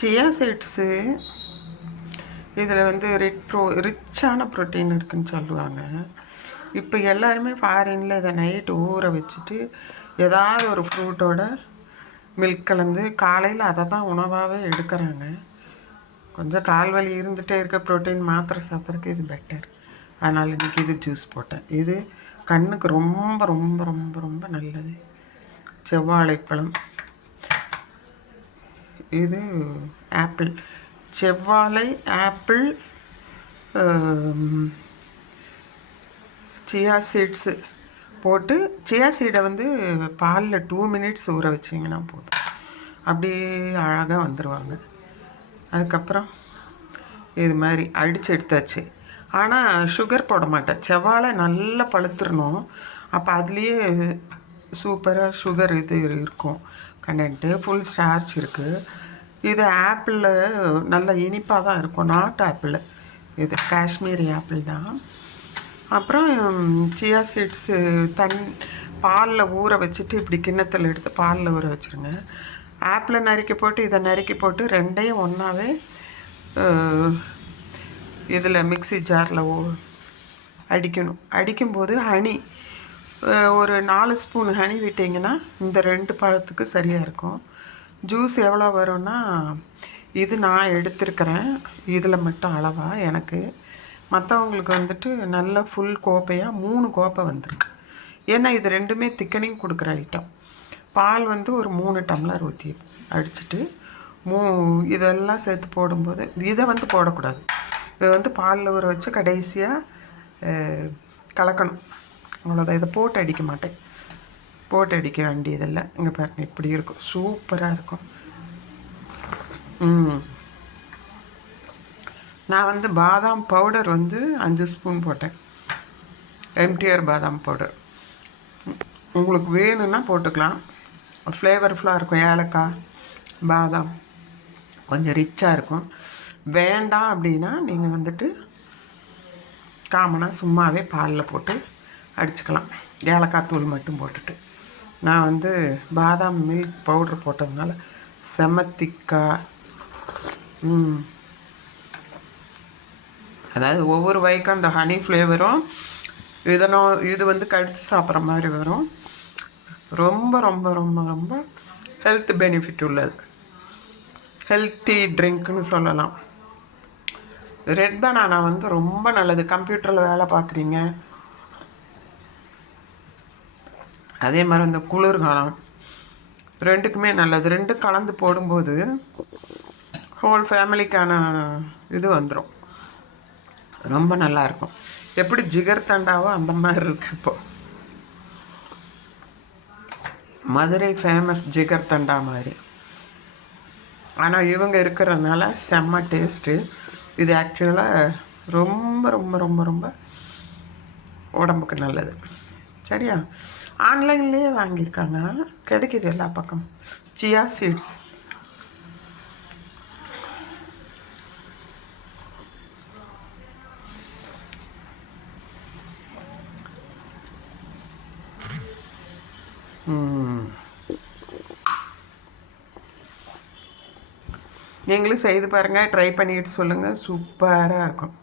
Chia seeds இதில் வந்து ரிச்சான ப்ரோட்டீன் இருக்குதுன்னு சொல்லுவாங்க. இப்போ எல்லாருமே ஃபாரினில் இதை நைட்டு ஊற வச்சுட்டு ஏதாவது ஒரு ஃப்ரூட்டோட மில்க் கலந்து காலையில் அதை தான் உணவாகவே எடுக்கிறாங்க. கொஞ்சம் கால் வலி இருந்துகிட்டே இருக்க ப்ரோட்டீன் மாத்திரை சாப்பிட்றதுக்கு இது பெட்டர். அதனால் இன்றைக்கி இது ஜூஸ் போட்டேன். இது கண்ணுக்கு ரொம்ப ரொம்ப ரொம்ப ரொம்ப நல்லது. செவ்வாழைப்பழம், இது ஆப்பிள், செவ்வாழை, ஆப்பிள், சியா சீட்ஸு போட்டு சியா சீடை வந்து பாலில் 2 மினிட்ஸ் ஊற வச்சிங்கன்னா போதும், அப்படியே அழகாக வந்துடுவாங்க. அதுக்கப்புறம் இது மாதிரி அடித்து எடுத்தாச்சு. ஆனால் சுகர் போட மாட்டேன். செவ்வாழை நல்லா பழுத்துடணும். அப்போ அதுலேயே சூப்பராக சுகர் இது இருக்கும் கண்டென்ட்டு. ஃபுல் ஸ்டார்ச் இருக்குது. இது ஆப்பிளில் நல்ல இனிப்பாக தான் இருக்கும். நாட்டு ஆப்பிள், இது காஷ்மீரி ஆப்பிள் தான். அப்புறம் சியா சீட்ஸு பாலில் ஊற வச்சுட்டு இப்படி கிண்ணத்தில் எடுத்து பாலில் ஊற வச்சுருங்க. ஆப்பிளை நறுக்கி போட்டு இதை நறுக்கி போட்டு ரெண்டையும் ஒன்றாவே இதில் மிக்ஸி ஜாரில் அடிக்கணும். அடிக்கும்போது ஹனி ஒரு 4 ஸ்பூன் ஹனி விட்டிங்கன்னா இந்த 2 பழத்துக்கு சரியாக இருக்கும். ஜூஸ் எவ்வளோ வரும்னா, இது நான் எடுத்துருக்கிறேன் இதில் மட்டும் அளவாக. எனக்கு மற்றவங்களுக்கு வந்துட்டு நல்ல ஃபுல் கோப்பையாக 3 கோப்பை வந்திருக்கு. ஏன்னா இது ரெண்டுமே திக்கனிங் கொடுக்குற ஐட்டம். பால் வந்து ஒரு 3 டம்ளர் ஊற்றி அடிச்சுட்டு இதெல்லாம் சேர்த்து போடும்போது இதை வந்து போடக்கூடாது. இதை வந்து பாலில் ஊற வச்சு கடைசியாக கலக்கணும். அவ்வளோதான். இதை போட்டு அடிக்க மாட்டேன். போட்டு அடிக்க வேண்டியதில்லை. இங்கே பாருங்கள், இப்படி இருக்கும். சூப்பராக இருக்கும். நான் வந்து பாதாம் பவுடர் வந்து 5 ஸ்பூன் போட்டேன். எம்டிஆர் பாதாம் பவுடர் உங்களுக்கு வேணும்னா போட்டுக்கலாம். ஃப்ளேவர்ஃபுல்லாக இருக்கும். ஏலக்காய், பாதாம் கொஞ்சம் ரிச்சாக இருக்கும். வேண்டாம் அப்படின்னா நீங்கள் வந்துட்டு காமனாக சும்மாவே பாலில் போட்டு அடிச்சுக்கலாம். ஏலக்காய் தூள் மட்டும் போட்டுட்டு. நான் வந்து பாதாம் மில்க் பவுட்ரு போட்டதுனால செமத்திக்காய், அதாவது ஒவ்வொரு வகைக்கும் அந்த ஹனி ஃப்ளேவரும் இது வந்து கடித்து சாப்பிட்ற மாதிரி வரும். ரொம்ப ரொம்ப ரொம்ப ரொம்ப ஹெல்த் பெனிஃபிட் உள்ளது. ஹெல்த்தி ட்ரிங்க்னு சொல்லலாம். ரெட் பனானா வந்து ரொம்ப நல்லது. கம்ப்யூட்டரில் வேலை பார்க்குறீங்க, அதே மாதிரி இந்த குளிர்காலம் ரெண்டுக்குமே நல்லது. ரெண்டும் கலந்து போடும்போது ஹோல் ஃபேமிலிக்கான இது வந்துடும். ரொம்ப நல்லாயிருக்கும். எப்படி ஜிகர் தண்டாவோ அந்த மாதிரி இருக்குது. இப்போது மதுரை ஃபேமஸ் ஜிகர் தண்டா மாதிரி. ஆனால் இவங்க இருக்கிறதுனால செம்ம டேஸ்ட்டு. இது ஆக்சுவலாக ரொம்ப ரொம்ப ரொம்ப ரொம்ப உடம்புக்கு நல்லது. சரியா? ஆன்லைன்லேயே வாங்கியிருக்காங்க, கிடைக்கிது எல்லா பக்கம். சியா சீட்ஸ் நீங்களும் செய்து பாருங்கள், ட்ரை பண்ணிட்டு சொல்லுங்கள். சூப்பராக இருக்கும்.